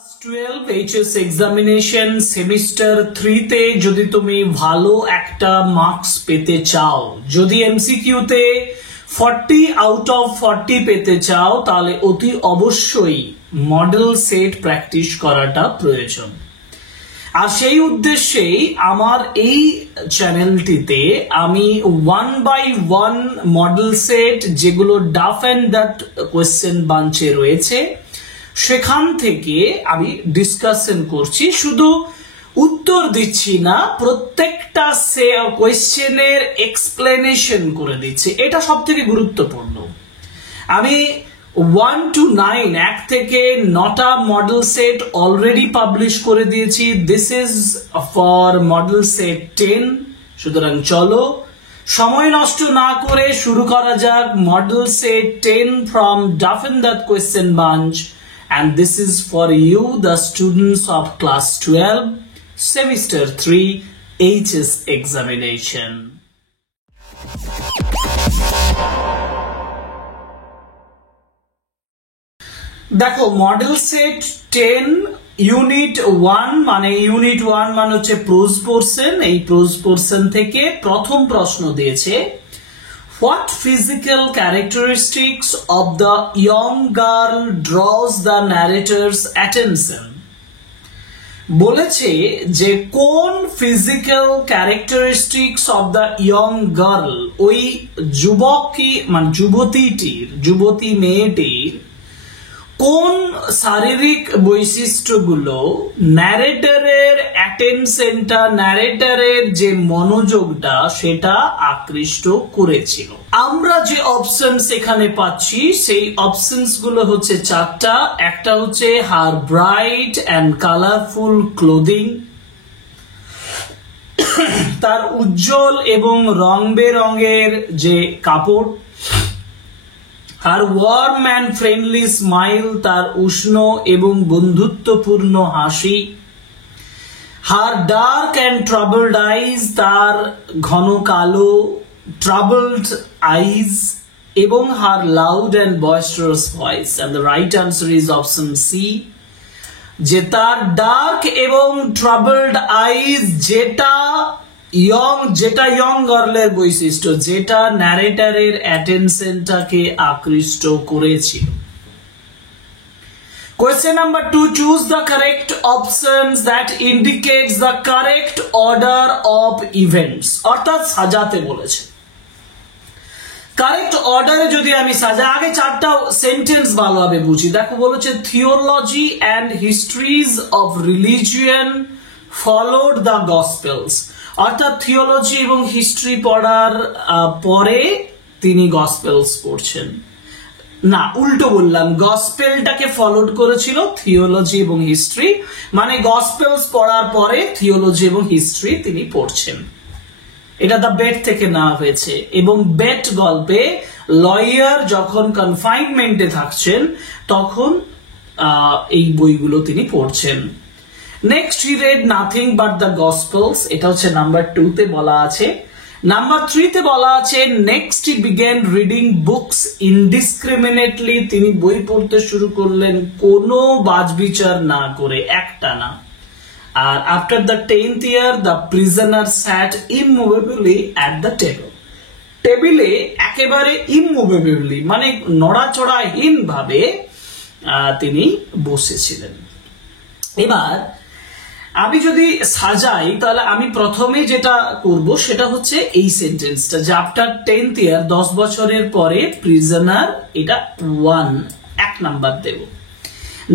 Class 12 HS examination semester 3 তে যদি তুমি ভালো একটা মার্কস পেতে চাও, যদি এমসিকিউ তে 40 আউট অফ 40 পেতে চাও, তাহলে অতি অবশ্যই মডেল সেট প্র্যাকটিস করাটা প্রয়োজন। আর সেই উদ্দেশ্যেই আমার এই চ্যানেলটিতে আমি 1 বাই 1 মডেল সেট, যেগুলো ডাফ এন্ড দ্যাট কোয়েশ্চেন বাঞ্চে রয়েছে, সেখান থেকে আমি ডিসকাশন করছি, শুধু উত্তর দিচ্ছি না, প্রত্যেকটা কোয়েশ্চেনের এক্সপ্লেনেশন করে দিচ্ছি। এটা সব থেকে গুরুত্বপূর্ণ। আমি 1 to 9 এক থেকে 9টা মডেল সেট অলরেডি পাবলিশ করে দিয়েছি। This is for model set 10। সুতরাং চলো সময় নষ্ট না করে শুরু করা যাক মডেল সেট 10 ফ্রম ডাফ and that question bunch. And this is for you, the students of class 12, semester 3, HS examination. দেখো, মডেল সেট 10 ইউনিট 1 মানে হচ্ছে প্রোজ পোরশন। এই প্রোজ পোরশন থেকে প্রথম প্রশ্ন দিয়েছে, what physical characteristics of the young girl draws the narrator's attention? বলেছে যে কোন physical characteristics of the young girl, ওই যুবকী মানে যুবতী মেয়েটির কোন শারীরিক বৈশিষ্ট্যগুলো ন্যারেটরের অ্যাটেনশনটা, ন্যারেটরের যে মনোযোগটা, সেটা আকৃষ্ট করেছিল। আমরা যে অপশনস এখানে পাচ্ছি, সেই অপশনস গুলো হচ্ছে 4টা। একটা হচ্ছে her bright and colourful clothing, তার উজ্জ্বল এবং রং বেরঙের যে কাপড়। Her warm and friendly smile, তার উষ্ণ এবং বন্ধুত্বপূর্ণ হাসি। Her dark and troubled eyes, তার ঘন কালো ট্রাবলড আইজ, এবং her loud and boisterous voice. And the right answer is option C, যে তার ডার্ক এবং ট্রাবলড আইজ যেটা ইয়ং গার্লের বৈশিষ্ট্য, যেটা ন্যারেটরের অ্যাটেনশনটাকে আকৃষ্ট করেছিল। Question number 2, choose the correct options that indicates the correct order of events, অর্থাৎ সাজাতে বলেছে। কারেক্ট অর্ডারে যদি আমি সাজাই, আগে 4টা সেন্টেন্স ভালোভাবে বুঝি। দেখো, বলেছে theology and histories of religion followed the gospels, অর্থাৎ থিওলজি এবং হিস্ট্রি পড়ার পরে তিনি গসপেলস পড়ছেন। না, উল্টো বললাম, গসপেলটাকে ফলোড করেছিল থিওলজি এবং হিস্ট্রি, মানে গসপেলস পড়ার পরে থিওলজি এবং হিস্ট্রি তিনি পড়ছেন। এটা দ্য বেট থেকে নেওয়া হয়েছে। এবং বেট গল্পে লয়ার যখন কনফাইনমেন্টে থাকছেন, তখন এই বইগুলো তিনি পড়ছেন। Next, he read nothing but the gospels, এটা হচ্ছে নাম্বার 2 তে বলা আছে। নাম্বার 3 তে বলা আছে, next he began reading books indiscriminately, তিনি বই পড়তে শুরু করলেন কোনো বাছবিচার না করে, একটা না। আর after the 10th year the prisoner sat immovably at the table, টেবিলে একেবারে ইমুভেবলি মানে নড়াচড়াহীন ভাবে তিনি বসেছিলেন। এবার আমি যদি সাজাই, তাহলে আমি প্রথমে যেটা করব সেটা হচ্ছে এই সেন্টেন্সটা, যে আফটার 10th ইয়ার, 10 বছরের পরে প্রিজনার, এটা 1 নাম্বার দেব।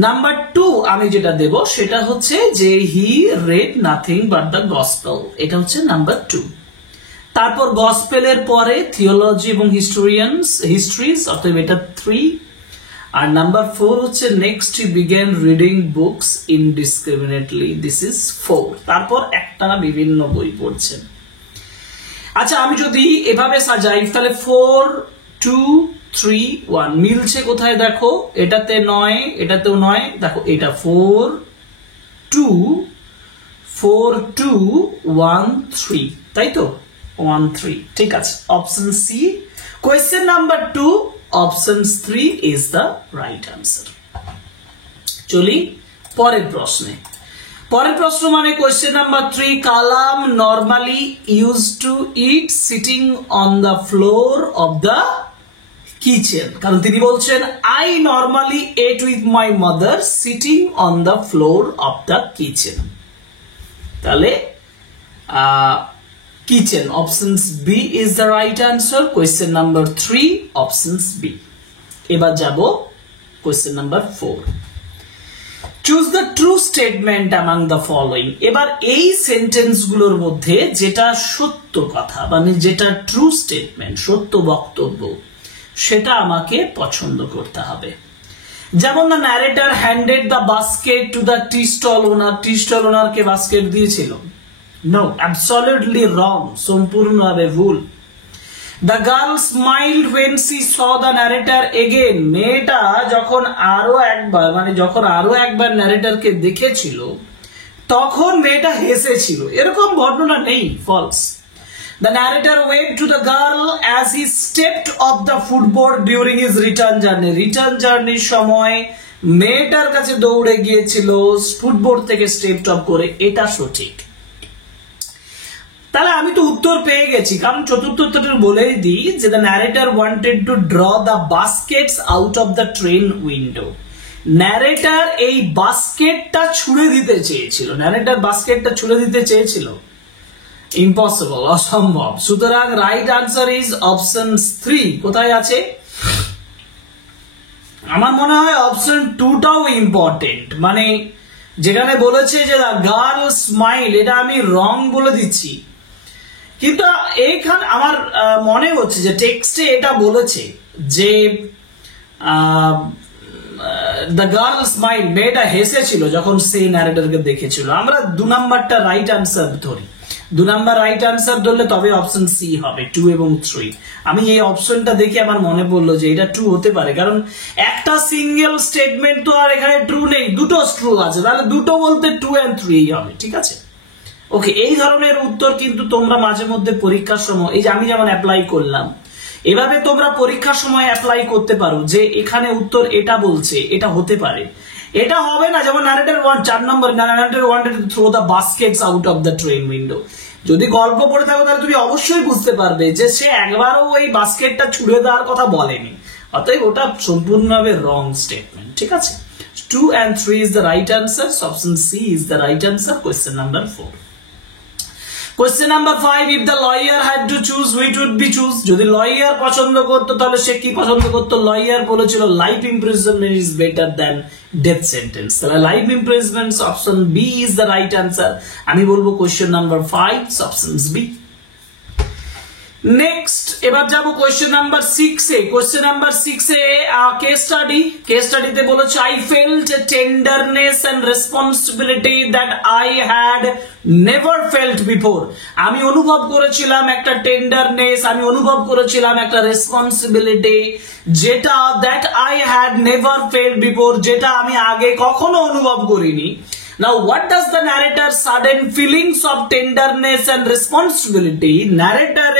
নাম্বার 2 আমি যেটা দেব সেটা হচ্ছে যে he read nothing but the gospel, এটা হচ্ছে নাম্বার 2। তারপর গসপেলের পরে থিওলজি এবং হিস্ট্রিজ, অতএব এটা 3। আর নাম্বার 4 হচ্ছে next he began reading books indiscriminately, this is 4। তারপর একটা বিভিন্ন বই পড়ছেন। আচ্ছা, আমি যদি এভাবে সাজাই, তাহলে 4, 2, 3, 1 মিলছে কোথায়? দেখো, এটাতে 9, এটাতেও 9, দেখো এটা 4, 2, 1, 3, তাই তো? 1, 3, ঠিক আছে। Option C, question number 2, option 3 is the right answer. চলি পরের প্রশ্ন মানে question number 3, Kalam normally use to eat sitting on the floor of the kitchen, কারণ তিনি বলছেন I normally ate with my mother sitting on the floor of the kitchen. তাহলে kitchen, options B is the right answer. Question number 3, options B. এবার যাব question number 4, choose the true statement among the following. এবার এই sentence গুলোর মধ্যে যেটা সত্য কথা, মানে যেটা ট্রু স্টেটমেন্ট, সত্য বক্তব্য, সেটা আমাকে পছন্দ করতে হবে। যেমন the narrator handed the basket to the tea stall owner, tea stall ওনারকে বাস্কেট দিয়েছিল। নো, অ্যাবসলিউটলি রং, সম্পূর্ণভাবে ভুল। The girl smiled when she saw the narrator again. মেয়েটা যখন আরো একবার ন্যারেটরকে দেখেছিল তখন মেয়েটা হেসেছিল, এরকম বর্ণনা নেই, false. The narrator waved to the girl as he stepped off the footboard during his return journey. Return জার্নির সময় মেয়েটার কাছে দৌড়ে গিয়েছিল ফুটবোর্ড থেকে স্টেপড অফ করে, এটা সঠিক। তাহলে আমি তো উত্তর পেয়ে গেছি, কারণ চতুর্থ উত্তরটা বলেই দিই যে the narrator wanted two draw the baskets out of the train window. Narrator এই বাস্কেটটা ছুঁড়ে দিতে চেয়েছিল, ন্যারেটর বাস্কেটটা ছুঁড়ে দিতে চেয়েছিল, ইম্পসিবল, অসম্ভব। সুতরাং রাইট আনসার ইজ অপশন 3। কোথায় আছে? আমার মনে হয় অপশন 2টাও ইম্পর্টেন্ট, মানে যেখানে বলেছে যে দ্য গার্ল স্মাইল, এটা আমি রং বলে দিচ্ছি, কিন্তু এইখানে আমার মনে হচ্ছে যে টেক্সটে এটা বলেছে যে দ্য গার্ল স্মাইল, মেয়েটা হেসেছিল যখন সেই ন্যারেটরকে দেখেছিল। আমরা 2 নাম্বারটা রাইট আনসার ধরি, 2 নাম্বার রাইট আনসার ধরলে তবে অপশন সি হবে, 2 এবং 3। আমি এই অপশনটা দেখে আমার মনে পড়লো যে এটা 2 হতে পারে, কারণ একটা সিঙ্গেল স্টেটমেন্ট তো আর এখানে ট্রু নেই, দুটো ট্রু আছে, তাহলে দুটো বলতে 2 and 3 হবে, ঠিক আছে। ওকে, এই ধরনের উত্তর কিন্তু তোমরা মাঝে মধ্যে পরীক্ষার সময়, এই যে আমি যেমন অ্যাপ্লাই করলাম, এভাবে তোমরা পরীক্ষার সময় অ্যাপ্লাই করতে পারো যে এখানে উত্তর এটা বলছে, এটা হতে পারে, এটা হবে না। যেমন narrator 4 number, narrator wanted to throw the baskets out of the train window. যদি গল্প পড়ে থাকো তাহলে তুমি অবশ্যই বুঝতে পারবে যে সে একবারও ওই বাস্কেটটা ছুড়ে দেওয়ার কথা বলেনি, অতএব ওটা সম্পূর্ণভাবে রং স্টেটমেন্ট, ঠিক আছে। 2 and 3 is the right answer, so option C is the right answer. Question number 4. Question number 5, if the lawyer had to choose, which would be choose? যদি লয়ার পছন্দ করতো তাহলে সে কি পছন্দ করতো? লয়ার বলেছিল life imprisonment is better than death sentence, তাহলে life imprisonment, option B is the right answer. আমি বলবো question number 5, option B. Next এবার যাব কোয়েশ্চেন নাম্বার 6 এ। কোয়েশ্চেন নাম্বার 6 এ কেস স্টাডিতে বলেছে I felt a tenderness and responsibility that I had never felt before. আমি অনুভব করেছিলাম একটা টেন্ডারনেস, আমি অনুভব করেছিলাম একটা রেসপন্সিবিলিটি, যেটা that I had never felt before, যেটা আমি আগে কখনো অনুভব করিনি। Now, what does the narrator's sudden feelings of tenderness and responsibility, narrator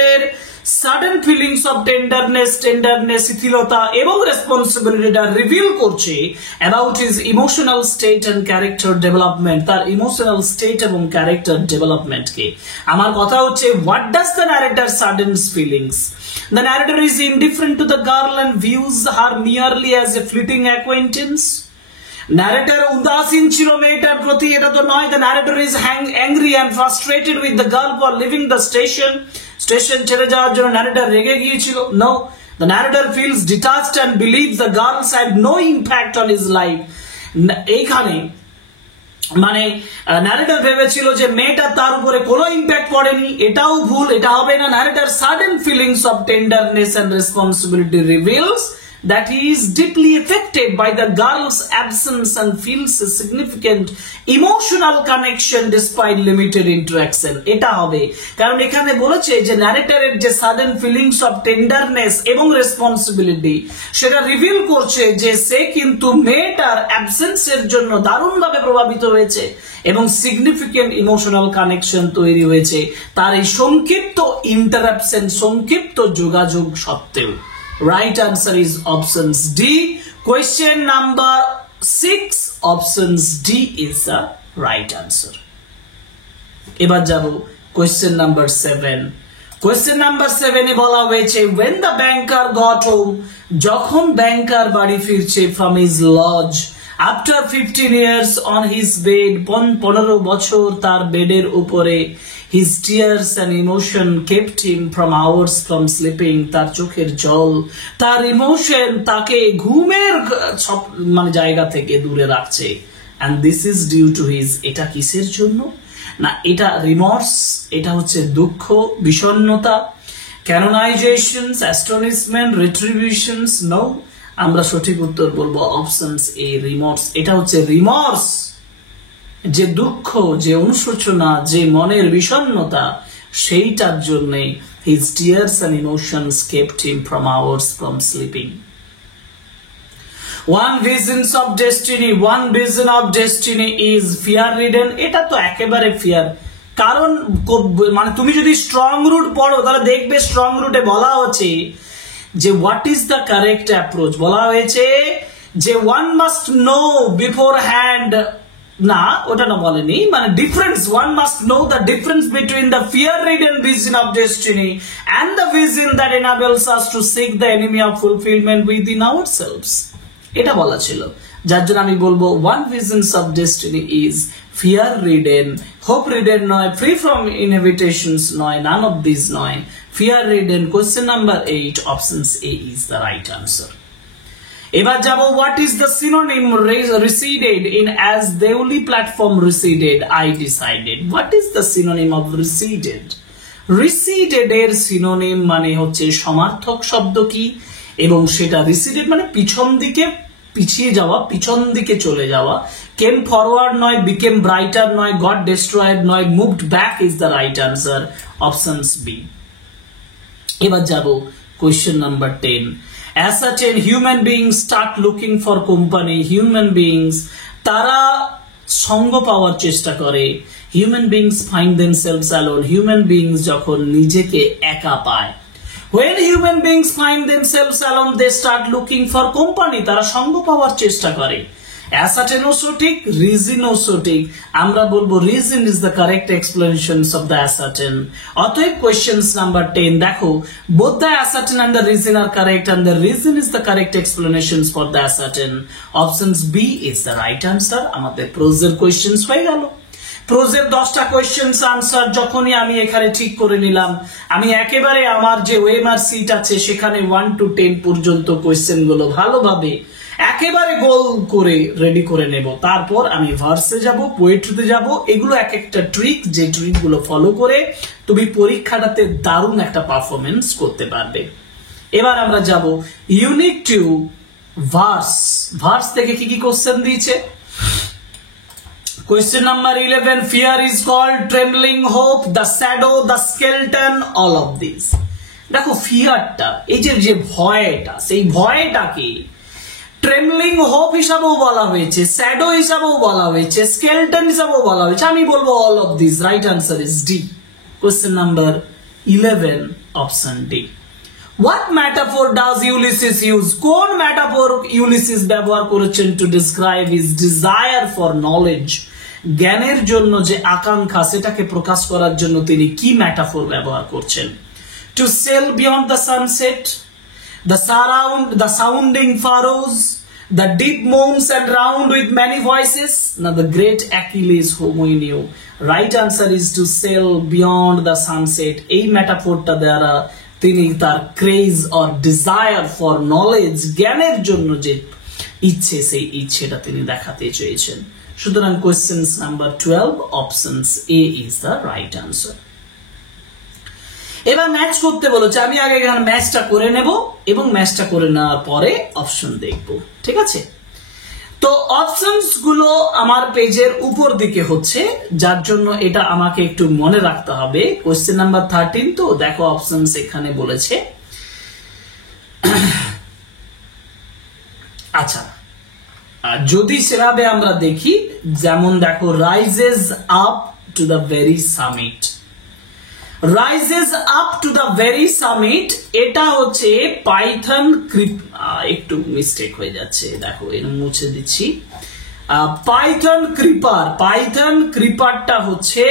sudden feelings of tenderness, শিথিলতা এবং রেসপন্সিবিলিটিটা রিভিল করছে about his emotional state and character development, তার ইমোশনাল স্টেট এবং ক্যারেক্টার ডেভেলপমেন্ট কে। আমার কথা হচ্ছে what does the narrator's sudden feelings? The narrator is indifferent to the girl and views her merely as a fleeting acquaintance. Narrator উদাসীন ছিল মেয়েটার প্রতি, এটা তো নয়। The narrator is angry and frustrated with the girl for leaving the station. Station ছেড়ে যাওয়ার জন্য ন্যারেটর রেগে গিয়েছিল। No, the narrator feels detached and believes the girls had no impact on his life. এইখানে মানে ন্যারেটর ভেবেছিল যে মেয়েটা তার উপরে কোনো ইম্প্যাক্ট পড়েনি, এটাও ভুল, এটা হবে না। Narrator sudden feelings of tenderness and responsibility reveals that he is deeply affected by the girl's absence and feels a significant emotional connection despite limited interaction. এটা হবে, কারণ এখানে বলেছে যে ন্যারেটরের যে sudden feelings of tenderness এবং responsibility সেটা reveal করছে যে সে কিন্তু মেয়েটার অ্যাবসেন্সের জন্য দারুণভাবে প্রভাবিত হয়েছে এবং সিগনিফিকেন্ট ইমোশনাল কানেকশন তৈরি হয়েছে তার এই সংক্ষিপ্ত ইন্টারাপশন, সংক্ষিপ্ত যোগাযোগ সত্ত্বেও। Right answer is options D. Question number 6 options D is the right answer. এবার যাব question number 7. Question number 7 এ বলা হয়েছে when the banker got home, যখন ব্যাংকার বাড়ি ফিরছে from his lodge after 15 years on his bed, 15 বছর তার বেডের উপরে, his tears and emotion kept him from hours from sleeping, তার চোখের জল, তার ইমোশন তাকে ঘুমের মানে জায়গা থেকে দূরে রাখছে, and this is due to his, এটা কিসের জন্য না, এটা রিমর্স, এটা হচ্ছে দুঃখ, বিষণ্ণতা, ক্যানোনাইজেশনস, অ্যাস্টনিশমেন্ট, রিট্রিবিউশনস, নো, আমরা সঠিক উত্তর বলবো অপশনস এ, রিমর্স। এটা হচ্ছে রিমর্স, যে দুঃখ, যে অনুশোচনা, যে মনের বিষণ্ণতা, সেইটার জন্যে his tears and emotions kept him from hours from sleeping. One visions of destiny, one vision of destiny is fear ridden. এটা তো একেবারে ফিয়ার, কারণ মানে তুমি যদি স্ট্রং রুট পড়ো তাহলে দেখবে স্ট্রং রুটে বলা হচ্ছে যে what is the correct approach, বলা হয়েছে যে one must know beforehand, না ওটা না বলেনি, মানে difference, one must know the difference between the fear ridden vision of destiny and the vision that enables us to seek the enemy of fulfilment within ourselves, এটা বলা ছিল। যার জন্য আমি বলবো one visions of destiny is fear ridden, hope ridden নয়, free from inhibitions নয়, নান of this নয়, fear ridden. Question number 8 options A is the right answer. এবার যাব what is the synonym receded in as Deoli platform receded I decided, what is the synonym of receded? Receded এর synonym মানে হচ্ছে সমার্থক শব্দ কি, এবং সেটা রিসিডেড মানে পিছন দিকে পিছিয়ে যাওয়া, পিছন দিকে চলে যাওয়া, কেম ফরওয়ার্ড নয়, বিকেম ব্রাইটার নয়, গট ডেস্ট্রয়েড নয়, moved back is the right answer, options B. এবার যাব question number 10। As certain human beings start looking for company, human beings তারা সঙ্গ পাওয়ার চেষ্টা করে, human beings find themselves alone, human beings যখন নিজেকে একা পায়, when human beings find themselves alone they start looking for company, তারা সঙ্গ পাওয়ার চেষ্টা করে। as certain ও সঠিক, reason ও সঠিক, আমরা বলবো reason is the correct explanations of the as certain। অতএব questions number 10 দেখো, both the as certain and the reason are correct and the reason is the correct explanations for the as certain, options B is the right answer। আমাদের প্রোজের questions হয়ে গেল। প্রোজের 10টা questions answer যখনই আমি এখানে ঠিক করে নিলাম, আমি একেবারে আমার যে ওএমআর সিট আছে সেখানে 1 to 10 পর্যন্ত কোয়েশ্চেন গুলো ভালোভাবে একেবারে গোল করে রেডি করে নেব, তারপর আমি ভার্সে যাব, পোয়েট্রিতে যাব, এগুলো এক একটা ট্রিক, যে ট্রিক গুলো ফলো করে তুমি পরীক্ষাটাতে দারুণ একটা পারফরমেন্স করতে পারবে। এবার আমরা যাব ইউনিট 2 ভার্স। ভার্স থেকে কি কি কোয়েশ্চেন দিয়েছে? Question number 11, fear is called trembling hope, the shadow, the skeleton, all of these. দেখো ফিয়ারটা, এই যে ভয়টা, সেই ভয়টাকে ট্রেমলিং হোপ হিসাবেও বলা হয়েছে, শ্যাডো হিসাবেও বলা হয়েছে, স্কেলটন হিসাবেও বলা হয়েছে, আমি বলবো all of this, right answer is D. Question number 11 option D. What metaphor does Ulysses use? কোন ম্যাটাফোর ইউলিসিস ব্যবহার করেছেন to describe his desire for knowledge, জ্ঞানের জন্য যে আকাঙ্ক্ষা সেটাকে প্রকাশ করার জন্য তিনি কি ম্যাটাফোর ব্যবহার করছেন? To sail beyond the sunset, the sounding furrows, the deep moans and round with many voices, না the great Achilles whom we knew, right answer is to sail beyond the sunset। এই ম্যাটাফোরটা দ্বারা তিনি তার craze or desire for knowledge, জ্ঞানের জন্য যে ইচ্ছে, সেই ইচ্ছেটা তিনি দেখাতে চেয়েছেন। সুতরাং questions number 12 options A is the right answer. এবার ম্যাচ করতে বলেছে, আমি আগে এখানে ম্যাচটা করে নেব এবং ম্যাচটা করে নেওয়ার পরে অপশন দেখব, ঠিক আছে? তো অপশনস গুলো আমার পেজের উপর দিকে হচ্ছে, যার জন্য এটা আমাকে একটু মনে রাখতে হবে। কোয়েশ্চেন নাম্বার 13, তো দেখো অপশনস এখানে বলেছে। আচ্ছা, যদি সেভাবে আমরা দেখি, যেমন দেখো rises up to the very summit, rises up to the very summit, এটা হচ্ছে পাইথন একটু মিস্টেক হয়ে যাচ্ছে, দেখো এর মুছে দিচ্ছি। পাইথন ক্রিপারটা হচ্ছে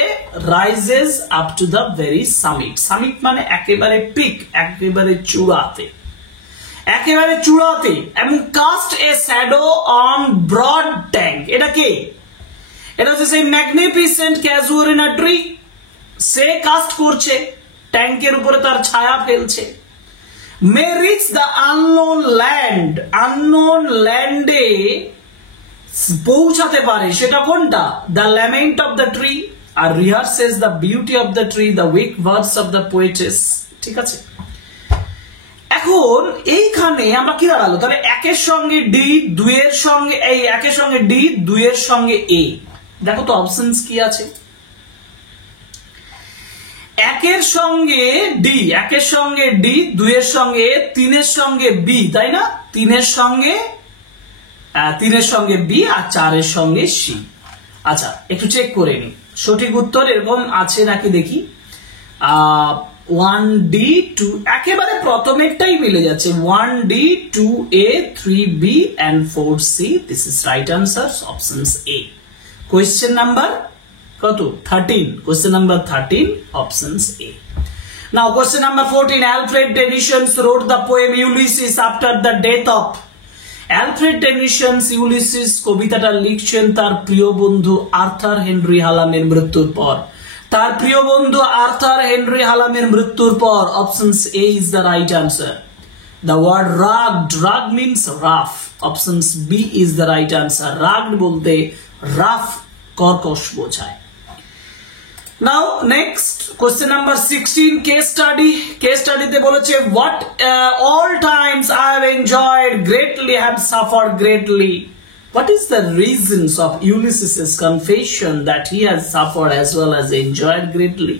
rises up to the very summit. Summit মানে একেবারে পিক, একেবারে চূড়াতে, এবং cast a shadow on broad tank. এটা কি? এটা হচ্ছে সেই ম্যাগনিফিসেন্ট ক্যাজুয়ারিনা ট্রি, সে কাস্ট করছে, ট্যাঙ্কের উপরে তার ছায়া ফেলছে। মে রিচ দ্য আননোন ল্যান্ডে পৌঁছাতে পারে, সেটা কোনটা? The lament of the tree আর rehearses the beauty of the tree, the weak verse of the poetess. ঠিক আছে, এখন এইখানে আমরা কি দাঁড়ালো? তাহলে একের সঙ্গে ডি, দুইয়ের সঙ্গে এই, একের সঙ্গে ডি, দুইয়ের সঙ্গে এ। দেখো তো অপশনস কি আছে। একের সঙ্গে ডি, দুইয়ের সঙ্গে, তিনের সঙ্গে বি, তাই না? তিনের সঙ্গে বি আর চারের সঙ্গে সি। আচ্ছা, একটু চেক করে নি সঠিক উত্তর এরকম আছে নাকি দেখি। 1D 2, একেবারে প্রথমেরটাই মিলে যাচ্ছে। 1D 2A 3B and 4C, this is right answer, options A. Question number কত? 13. Question number 13, options A. Now question number 14, Alfred Tennyson wrote the poem Ulysses after the death of, Alfred Tennyson Ulysses কবিতাটা লিখছেন তার প্রিয় বন্ধু Arthur Henry হালামের মৃত্যুর পর। Options A is the right answer. The word rugged means rough. Options B is the right answer. Rugged বলতে rough, কর্কশ বোঝায়। Now next question number 16, case study তে বলেছে what all times I have enjoyed greatly have suffered greatly. What is the reasons of Ulysses' confession that he has suffered as well as enjoyed greatly?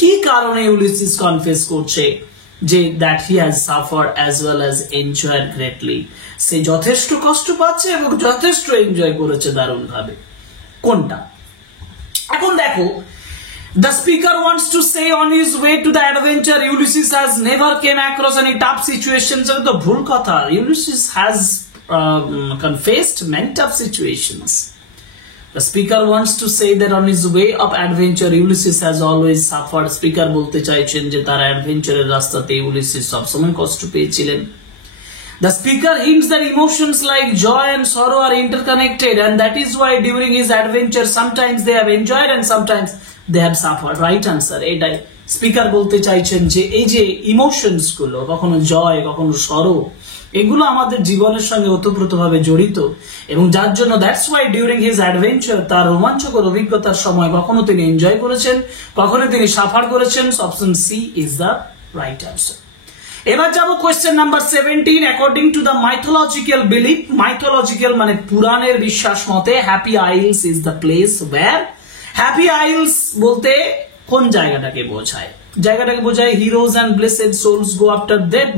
কি কারণে Ulysses confess করছে যে that he has suffered as well as enjoyed greatly? সে যথেষ্ট কষ্ট পাচ্ছে এবং যথেষ্ট enjoy করেছে দারুণ ভাবে। কোনটা? এখন দেখো, the speaker wants to say on his way to the adventure Ulysses has never came across any tough situations. তো ভুল কথা, Ulysses has confessed many tough situations. The speaker wants to say that on his way of adventure Ulysses has always suffered. Speaker বলতে চাইছেন যে তার অ্যাডভেঞ্চারের রাস্তাতে Ulysses সবসময় কষ্ট পেয়েছিলেন। The speaker hints that emotions like joy and sorrow are interconnected, and that is why during his adventure sometimes they have enjoyed and sometimes they have suffered. Right answer. এটাই speaker বলতে চাইছেন যে এই যে emotions গুলো, কখনো জয় কখনো সরো, এগুলো আমাদের জীবনের সঙ্গে ওতপ্রোতভাবে জড়িত, এবং যার জন্য that's why during his adventure, তার রোমাঞ্চকর অভিজ্ঞতার সময় কখনো তিনি এনজয় করেছেন, কখনো তিনি সাফার করেছেন। Option C is the right answer. এবার যাবো question number 17, according to the mythological belief, mythological মানে পুরাণের বিশ্বাস মতে, happy isles is the place where, happy isles বলতে কোন জায়গাটাকে বোঝায়? জায়গাটাকে বোঝায় heroes and blessed souls go after death,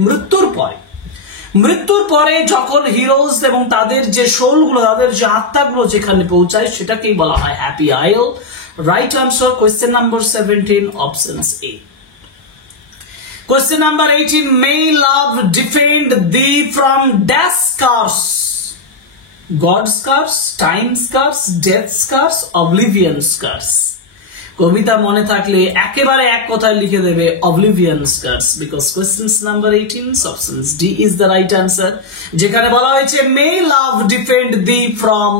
মৃত্যুর পরে যখন হিরোজ এবং তাদের যে সোলগুলো, তাদের যে আত্মাগুলো যেখানে পৌঁছায় সেটাকেই বলা হয় happy isle. Right answer question number 17, options A. Question number 18, may love defend thee from dash curse, God's curse, time's curse, death's curse, oblivion's curse. কবিতা মনে থাকলে একেবারে এক কথায় লিখে দেবে oblivion's curse, because questions number 18, options D is the right answer, যেখানে বলা হয়েছে may love defend thee from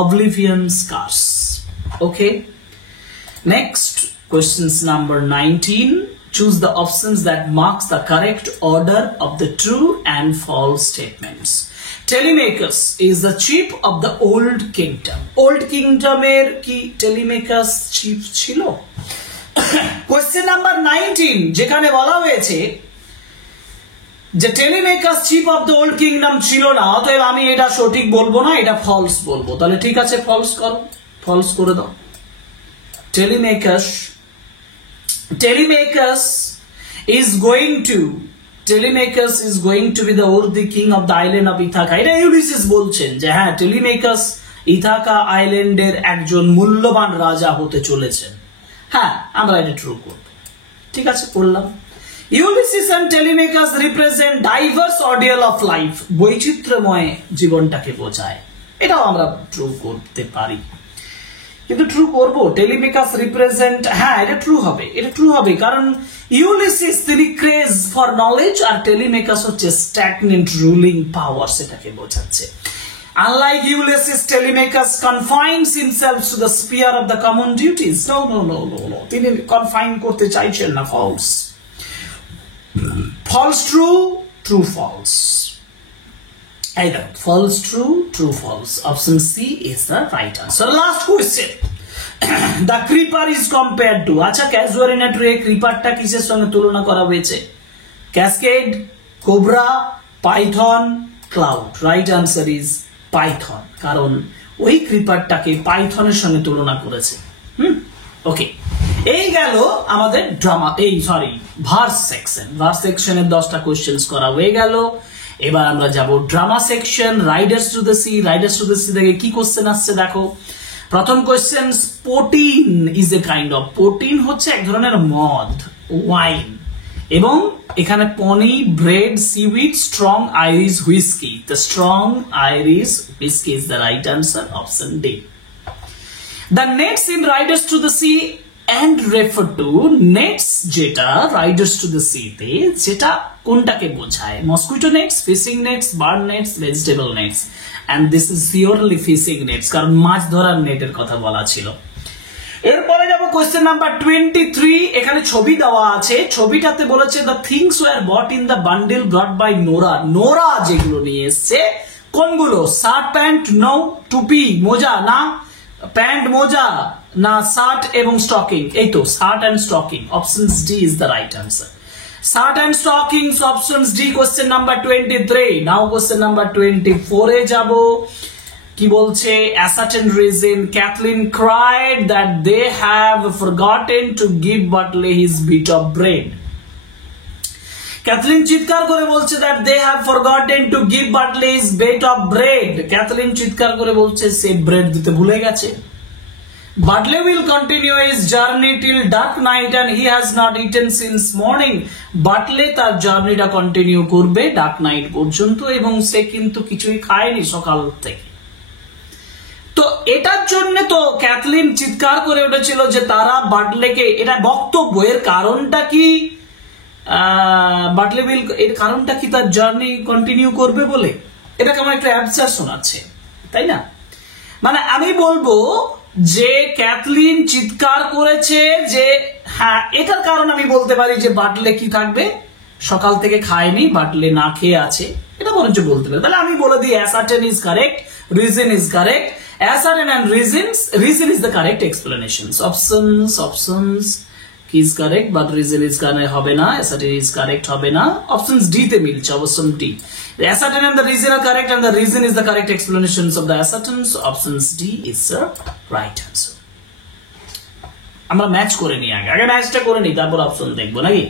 oblivion's curse. Okay, next questions number 19, choose the options that marks the correct order of the true and false statements. Telemachus is the chief of the old kingdom. Old kingdom er ki Telemachus chief chilo? Question number 19, যেখানে বলা হয়েছে যে Telemachus chief of the old kingdom ছিল না, অতএব আমি এটা সঠিক বলবো না, এটা ফলস বলবো। তাহলে ঠিক আছে, ফলস করো, ফলস করে দাও। Telemachus is going to be the worthy king of the island of Ithaca. এটা ইউলিসিস বলছেন যে হ্যাঁ, টেলিমেকাস ইথাকা আইল্যান্ডের একজন মূল্যবান রাজা হতে চলেছেন। হ্যাঁ, আমরা এটা ট্রু করব। ঠিক আছে, পড়লাম। Ulysses and Telemachus represent diverse ordeal of life, বৈচিত্র্যময় জীবনটাকে বোঝায়। এটাও আমরা ট্রু করতে পারি, কিন্তু ট্রু করব। টেলিমেকাস রিপ্রেজেন্ট, হ্যাঁ এটা ট্রু হবে, এটা ট্রু হবে, কারণ ইউলিসিস তিনি ক্রেজ ফর নলেজ, আর টেলিমেকাস হচ্ছে স্ট্যাগনেন্ট রুলিং পাওয়ার, সেটাকে বোঝাচ্ছে। Unlike Ulysses, Telemachus confines himself to the sphere of the common duties. No. তিনি confine করতে চাইছেন না, false. False true, true false. Either false true, true false. Option C is the right answer. Last question. The creeper is compared to. আচ্ছা, ক্যাজুয়ারিনেটরে ক্রিপারটা কিসের সঙ্গে তুলনা করা হয়েছে? Cascade, cobra, Python, cloud. Right answer is Python, কারণ ওই ক্রিপারটাকে পাইথনের সঙ্গে তুলনা করেছে। ওকে, এই গেল আমাদের ড্রামা, ভার্স সেকশন। ভার্স সেকশনের 10টা কোশ্চেন্স করা হয়ে গেল। এবার আমরা যাব drama section. Riders to the sea. Riders to the sea থেকে কি কোশ্চেন আসছে দেখো। প্রথম question, poteen is a kind of. Poteen হচ্ছে এক ধরনের মদ, ওয়াইন, এবং এখানে pony, bread, seaweed, strong Irish whiskey. The strong Irish whiskey is the right answer, option D. The nets in riders to the sea and refer to nets, যেটা riders to the সিতে, যেটা কোনটাকে বোঝায়? Mosquitto নেটস, fishing nets, bird nets, vegetable nets. And this is purely fishing nets, কারণ মাছ ধরার নেটের কথা বলা ছিল। এরপরে যাব কোশ্চেন নাম্বার 23। এখানে ছবি দেওয়া আছে, ছবিটাতে বলেছে the things were put in the bundle brought by Nora. Nora যেগুলো নিয়ে এসছে কোনগুলো? শার্ট, প্যান্ট, নো, টুপি, মোজা, না প্যান্ট, মোজা, না শার্ট এবং স্টকিং। এই তো shirt and stocking, option D is the right answer. Shirt and stocking, option D, question number 23। Now question number 24 এ যাব। কি বলছে? a certain reason Kathleen cried that they have forgotten to give Bartley his bit of bread. Kathleen চিৎকার করে বলছে that they have forgotten to give Bartley his bit of bread. Kathleen চিৎকার করে বলছে সে ব্রেড দিতে ভুলে গেছে। Bartley will continue his journey till dark night and he has not eaten since morning. Bartley তার জার্নিটা কন্টিনিউ করবে ডার্ক নাইট পর্যন্ত, এবং সে কিন্তু কিছুই খায়নি সকাল থেকে। তো এটার জন্য তো ক্যাথলিন চিৎকার করে উঠেছিল যে তারা বাটলেকে, এটা বক্তব্য, এর কারণটা কি? বাটলে উইল, এর কারণটা কি তার জার্নি কন্টিনিউ করবে বলে? এটা কেমন একটা অ্যাবসার্ড শোনাচ্ছে, তাই না? মানে আমি বলবো যে ক্যাথলিন চিৎকার করেছে যে হ্যাঁ, এটার কারণ আমি বলতে পারি যে বাটলে কি থাকবে, সকাল থেকে খায়নি, বাটলে না খেয়ে আছে, এটা বরঞ্চ বলতে পারি। তাহলে আমি বলে দিই ascertain is correct, reason is correct, ascertain and reason is the correct explanations. Options is correct, but reason is correct হবে না, ascertain is correct হবে না। Options D তে মিলছে, option D। The ascertain and the reason are correct, and the reason is the correct explanations of the ascertain. So options D is the right answer. আমরা match করে নিই, আগে ম্যাচটা করে নিই, তারপর অপশন দেখবো নাকি?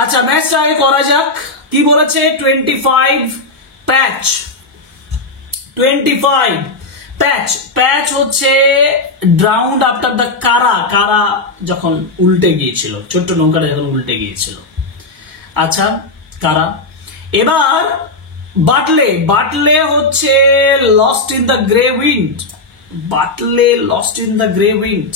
আচ্ছা, ম্যাচটা আগে করা যাক। কি বলেছে? 25 প্যাচ। 25 প্যাচ হচ্ছে ড্রাউন্ড আফটার দ্য কারা যখন উল্টে গিয়েছিল, ছোট্ট নৌকাটা যখন উল্টে গিয়েছিল। আচ্ছা, কারা। এবার বাটলে হচ্ছে lost in the grey wind. Bartley lost in the grey wind.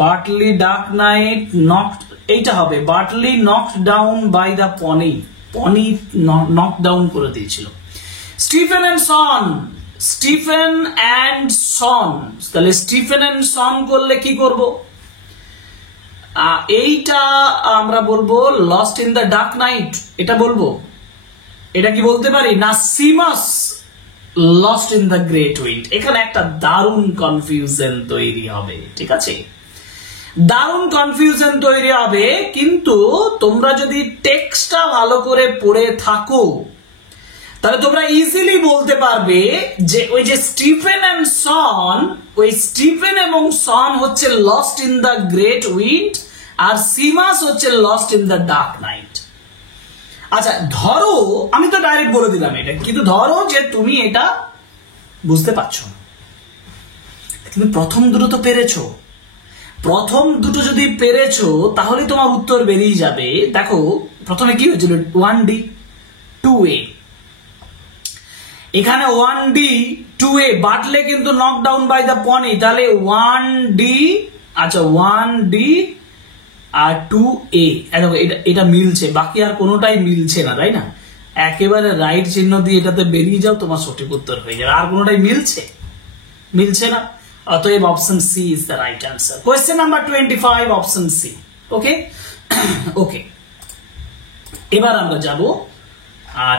Bartley dark night knocked, এইটা হবে Bartley knocked down by the pony knock down করে দিয়েছিল। স্টিফেন অ্যান্ড সন, তাহলে স্টিফেন অ্যান্ড সন করলে কি করব? এইটা আমরা বলবো lost in the dark night, এটা বলবো। এটা কি বলতে পারি? না, Seamus lost in the great wind. এখানে একটা দারুণ কনফিউশন তৈরি হবে, ঠিক আছে? দারুণ কনফিউশন তৈরি হবে, কিন্তু তোমরা যদি টেক্সটটা ভালো করে পড়ে থাকো তাহলে তোমরা ইজিলি বলতে পারবে যে ওই যে স্টিফেন অ্যান্ড সন, ওই স্টিফেন এবং সন হচ্ছে lost in the great wind, আর সিমাস হচ্ছে lost in the dark night. আচ্ছা, ধরো আমি তো ডাইরেক্ট বলে দিলাম এটা, কিন্তু ধরো যে তুমি এটা বুঝতে পারছো না, তুমি প্রথম দুটো তো পেরেছো, প্রথম দুটো যদি পেরেছো তাহলে তোমার উত্তর বেরিয়ে যাবে। দেখো প্রথমে কি হয়েছিল 1D 2A, এখানে 1D 2A বাটলে কিন্তু নকডাউন বাই দ্য পনি, তাহলে 1D, আচ্ছা 1D আর 2A, এটা মিলছে, বাকি আর কোনোটাই মিলছে না, তাই না? একেবারে রাইট চিহ্ন দিয়ে এটাতে বেরিয়ে যাও, তোমার সঠিক উত্তর হয়ে যাবে। আর কোনোটাই মিলছে না, অতএব option C is the right answer. Question number 25, option C. Okay okay, এবার আমরা যাব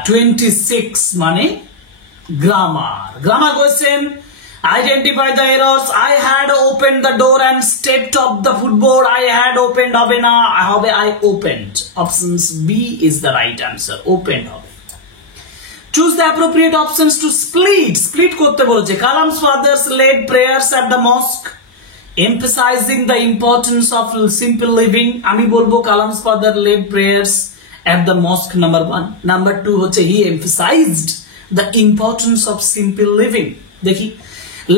26 মানে grammar question. Identify the errors. I had opened the door and stepped off the footboard. I had opened হবে না, হবে I opened. Options B is the right answer. Opened হবে। Choose the appropriate options to split করতে বলেছে। Kalam's fathers led prayers at the mosque, emphasizing the importance of simple living. আমি বলবো Kalam's father led prayers at the mosque, number 1. Number 2 হচ্ছে he emphasized the importance of simple living। দেখি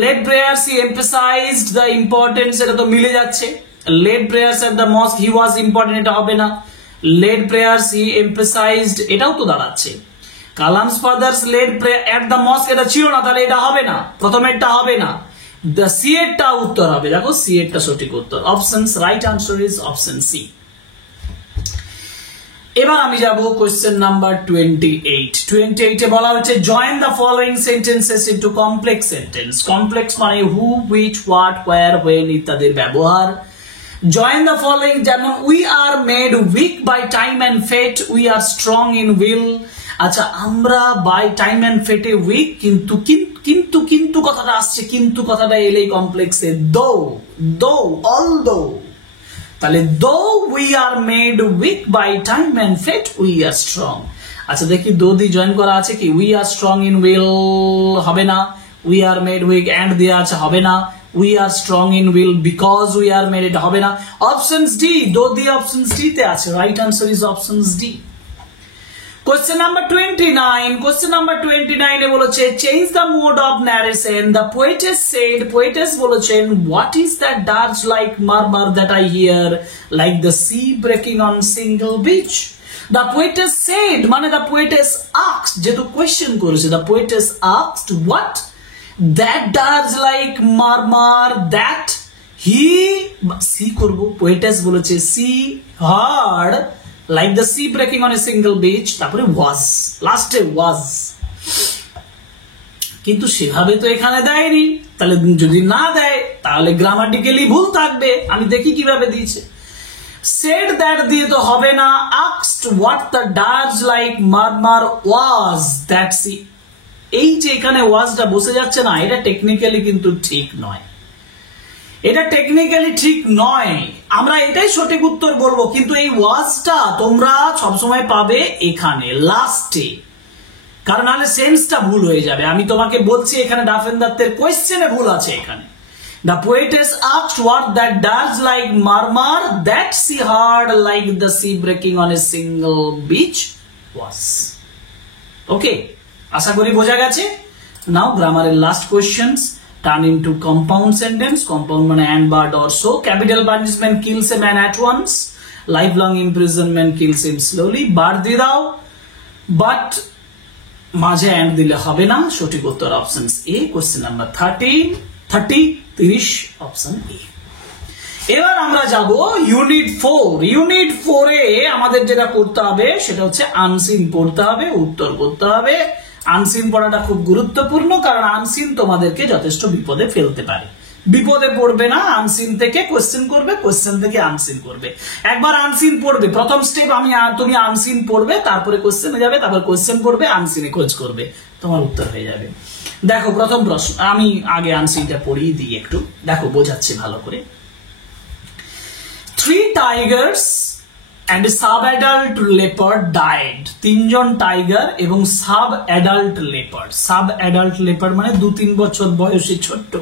led prayers, he emphasized the importance, এটা তো মিলে যাচ্ছে। led prayers at the mosque, he was important, এটা হবে না। led prayers, he emphasized, এটাও তো দাঁড়াচ্ছে। Kalam's fathers led prayer at the mosque, এটা ছিল না, তাহলে এটা হবে না, প্রথমেরটা হবে না, the C এরটা উত্তর হবে। দেখো C এরটা সঠিক উত্তর। Options right answer is option C. এবার আমি যাব কোয়েশ্চেন নাম্বার 28 এ বলা হচ্ছে join the following sentences into complex sentence. Complex মানে who, which, what, where, when ইত্যাদির ব্যবহার। জয়েন দ্য ফলোইং, যেমন we are made weak by time and fate, we are strong in will. আচ্ছা, আমরা by time and ফেটে weak, কিন্তু কথাটা আসছে, কিন্তু কথাটা এলেই কমপ্লেক্সে দো অলদো, তাহলে though we are made weak by time and fate we are strong. আচ্ছা দেখি দো দি জয়েন করা আছে কি, we are strong in will হবে না, we are made weak and দেওয়া আছে হবে না, we are strong in will because we are made, এটা হবে না। অপশনস ডি, দো দি অপশনস ডি তে আছে, right answer is options D. Question number 29 এ বলেছে change the mode of narration. The poetess বলেছেন what is that dirge like murmur that I hear like the sea breaking on single beach. The poetess said মানে the poetess asked, যেহেতু question করেছে, the poetess asked what that dirge like murmur that he see করব, poetess বলেছে she heard like the sea breaking on a single beach, তারপরে was, লাস্টে was, কিন্তু সেভাবে তো এখানে দেয়নি, তাহলে যদি না দেয় তাহলে গ্রামাটিক্যালি ভুল থাকবে। আমি দেখি কিভাবে দিয়েছে। said that দিয়ে তো হবে না, asked what the dirge like murmur was that sea, এই যে এখানে ওয়াজটা বসে যাচ্ছে না, এটা টেকনিক্যালি কিন্তু ঠিক নয়, এটা টেকনিক্যালি ঠিক নয়। আমরা এটাই সঠিক উত্তর বলবো, কিন্তু এই ওয়াজটা তোমরা সবসময় পাবে এখানে লাস্টে, কারণ নাহলে সেন্সটা ভুল হয়ে যাবে। আমি তোমাকে বলছি এখানে ডাফেন্দারদের কোয়েশ্চেনে ভুল আছে এখানে। The poetess asked what that dirge like murmur that she heard like the sea breaking on a single beach was. ওকে, আশা করি বোঝা গেছে। নাও গ্রামারের last questions. Turn into compound sentence. Compound মানে and, but, or so. Capital punishment kills a man at once. Lifelong imprisonment kills him slowly. But দিয়ে দাও, but মাঝে and দিলে হবে না, সঠিক উত্তর options A. Question number 30 option A. এবার আমরা যাব ইউনিট 4 এ আমাদের যেটা করতে হবে সেটা হচ্ছে আনসিন পড়তে হবে, উত্তর করতে হবে। আনসিন পড়াটা খুব গুরুত্বপূর্ণ, কারণ আনসিন তোমাদেরকে যথেষ্ট বিপদে ফেলতে পারে। বিপদে পড়বে না, আনসিন থেকে কোয়েশ্চেন করবে, কোয়েশ্চেন থেকে আনসিন করবে। একবার আনসিন পড়বে, প্রথম স্টেপ তুমি আনসিন পড়বে, তারপরে কোয়েশ্চেনে যাবে, তারপর কোয়েশ্চেন পড়বে, আনসিনে খোঁজ করবে, তোমার উত্তর হয়ে যাবে। দেখো প্রথম প্রশ্ন, আমি আগে আনসিনটা পড়িয়ে দিই একটু, দেখো বোঝাচ্ছি ভালো করে। 3 tigers and a sub-adult leopard died. 3 John tiger এবং sub-adult leopard মানে 2-3 বছর বয়সী ছোট্ট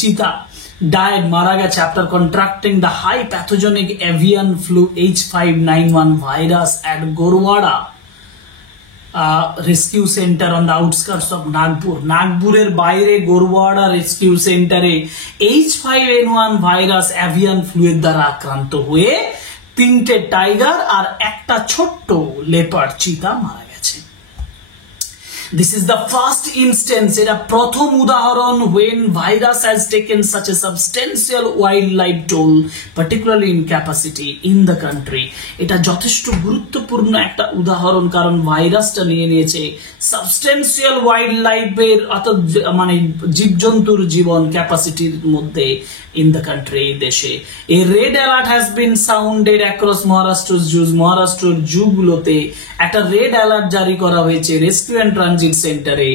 চিতা died, মারা গেছে after contracting the high pathogenic avian flu H5N1 virus at Gorwara rescue centre on the outskirts of Nagpur, নাগপুরের বাইরে গোরওয়াড়া রেস্কিউ সেন্টারে H5N1 ভাইরাস অ্যাভিয়ান ফ্লুয়ের দ্বারা আক্রান্ত হয়ে 3টে টাইগার আর একটা ছোট্ট লেপার্ড চিতা মারা গেছে। This is the first instance, এটা প্রথম উদাহরণ when virus has taken such a substantial wildlife toll, particularly in capacity in the country. এটা যথেষ্ট গুরুত্বপূর্ণ একটা উদাহরণ, কারণ ভাইরাসটা নিয়ে নিয়েছে সাবস্টেন্সিয়াল ওয়াইল্ড লাইফের অর্থাৎ মানে জীবজন্তুর জীবন ক্যাপাসিটির মধ্যে in the country, দেশে। A red alert has been sounded across Maharashtra's zoos, মহারাষ্ট্রের জুগুলোতে একটা রেড অ্যালার্ট জারি করা হয়েছে রেস্কিউ এন্ড ট্রানজিট সেন্টারে।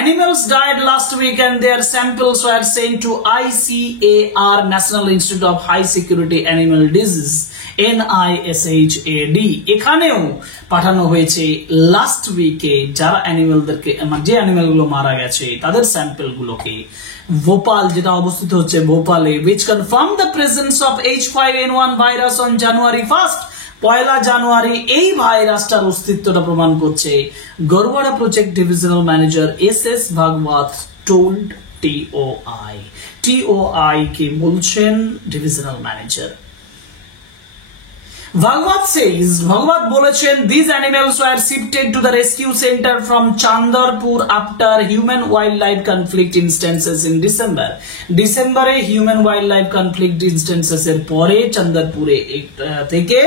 Animals died last week and their samples were sent to ICAR, National Institute of High Security Animal Disease, NISHAD, এখানেও পাঠানো হয়েছে last উইকে যারা অ্যানিমেলদেরকে, যে অ্যানিমেলগুলো মারা গেছে তাদের স্যাম্পল গুলোকে। ভোপাল, যেটা অবস্থিত হচ্ছে ভোপালে, which confirmed the presence of H5N1 virus on January 1st, 1 জানুয়ারি এই ভাইরাসটার অস্তিত্বটা প্রমাণ করছে। গরওয়াড়া প্রজেক্ট ডিভিশনাল ম্যানেজার SS ভাগবত told TOI কে বলছেন divisional manager. Bhagwat says, Bhagwat বলেছেন, these animals were shifted to the rescue center from Chandarpur after human wildlife conflict instances in December. ডিসেম্বরে human wildlife conflict instances এর পরে চন্দ্রপুরে থেকে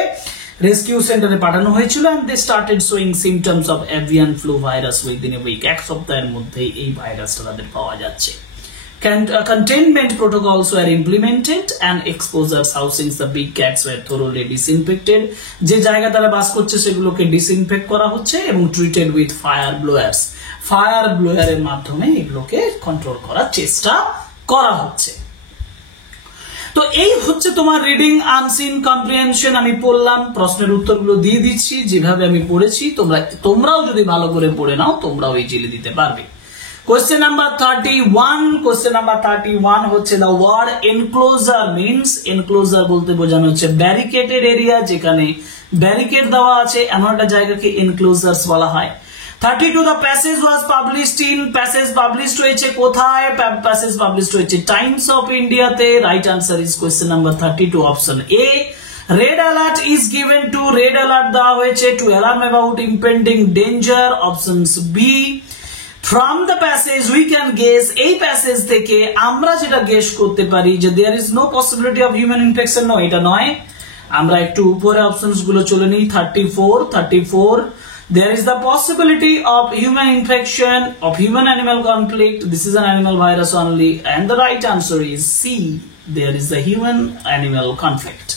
rescue সেন্টারে পাঠানো হয়েছিল, and they started showing symptoms of avian flu virus within a week. এক সপ্তাহের মধ্যে এই ভাইরাসটা তাদের পাওয়া যাচ্ছে। Containment protocols were implemented and exposures housings the big cats were thoroughly disinfected. যে জায়গা তারা বাস করছে সেগুলোকে ডিসইনফেক্ট করা হচ্ছে এবং treated with fire blowers, fire ব্লোয়ারের মাধ্যমে এগুলোকে কন্ট্রোল করার চেষ্টা করা হচ্ছে। তো এই হচ্ছে তোমার রিডিং আনসিন কম্প্রিহেনশন। আমি পড়লাম, প্রশ্নের উত্তরগুলো দিয়ে দিচ্ছি যেভাবে আমি পড়েছি, তোমরাও যদি ভালো করে পড়ে নাও তোমরাও ইজিলি দিতে পারবে। Question number 31, question number 31 হচ্ছে the word enclosure means, enclosure বলতে বোঝানো হচ্ছে ব্যারিকেডেড এরিয়া, যেখানে ব্যারিকেড দেওয়া আছে এমন একটা জায়গাকে enclosures বলা হয়। 32 the passage was published in, passage published হয়েছে কোথায়? Passage published হয়েছে Times of India তে। Right answer is question number 32, option A. Red alert is given to, red alert দেওয়া হয়েছে to alarm about impending danger, options B. From the passage we can guess, এই passage থেকে আমরা যেটা guess করতে পারি যে there is no possibility of human infection, no, এটা নয়। আমরা একটু উপরে অপশনস গুলো চলে নিই। 34 there is the possibility of human infection, of human animal conflict, this is an animal virus only, and the right answer is C, there is the human animal conflict.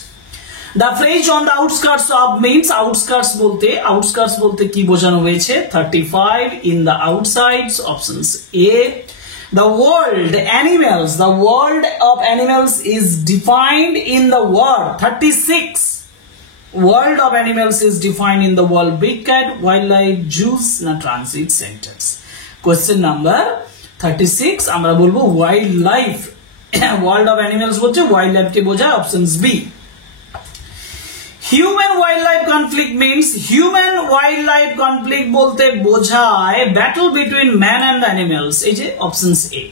The phrase on the outskirts of means, outskirts বলতে কি বোঝানো হয়েছে? 35 in the outsides, options A. The world animals, the world of animals is defined in the word 36. World of animals is defined in the word big cat, wildlife, zoos, na transit centers. Question number 36 আমরা বলবো wildlife. World of animals বলছে wildlife কে বোঝায়, options B. Human wildlife conflict means, human wildlife conflict বলতে বোঝায় battle between man and animals, এই যে options A.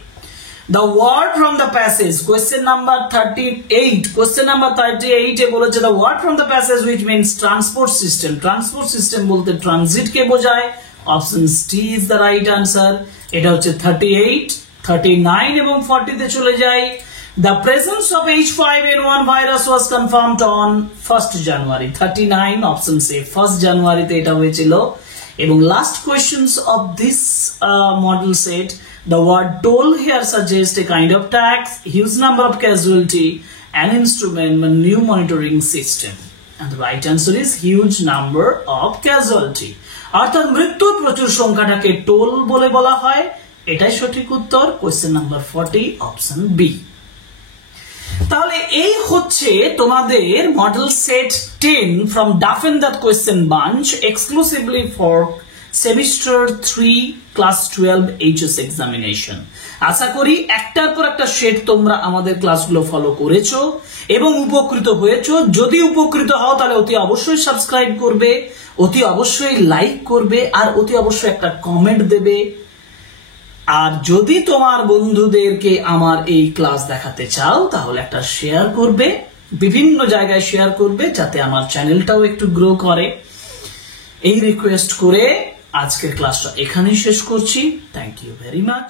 The word from the passage, question number 38, question number 38 এ বলেছে the word from the passage which means transport system, transport system বলতে transit কে বোঝায়, options D is the right answer. এটা হচ্ছে 38, 39 এবং 40 তে চলে যায়। The presence of H5N1 virus was confirmed on 1st January, 39, option C, 1st January তে এটা হয়েছিল। এবং last questions of this model set, the word toll here suggests a kind of tax, huge number of casualty, an instrument, a new monitoring system, and the right answer is huge number of casualty, অর্থাৎ মৃত্যুর প্রচুর সংখ্যাটাকে toll বলে বলা হয়, এটাই সঠিক উত্তর, question number 40, option B. তাহলে এই হচ্ছে তোমাদের model set 10 from Duffin that question bunch exclusively for semester 3 class 12 HS examination. আশা করি একটার পর একটা সেট তোমরা আমাদের ক্লাসগুলো ফলো করেছো এবং উপকৃত হয়েছো। যদি উপকৃত হও তাহলে অতি অবশ্যই সাবস্ক্রাইব করবে, অতি অবশ্যই লাইক করবে আর অতি অবশ্যই একটা কমেন্ট দেবে। আর যদি তোমার বন্ধুদেরকে আমার এই ক্লাস দেখাতে চাও তাহলে একটা শেয়ার করবে, বিভিন্ন জায়গায় শেয়ার করবে, যাতে আমার চ্যানেলটাও একটু গ্রো করে। এই রিকোয়েস্ট করে আজকের ক্লাসটা এখানেই শেষ করছি। Thank you very much.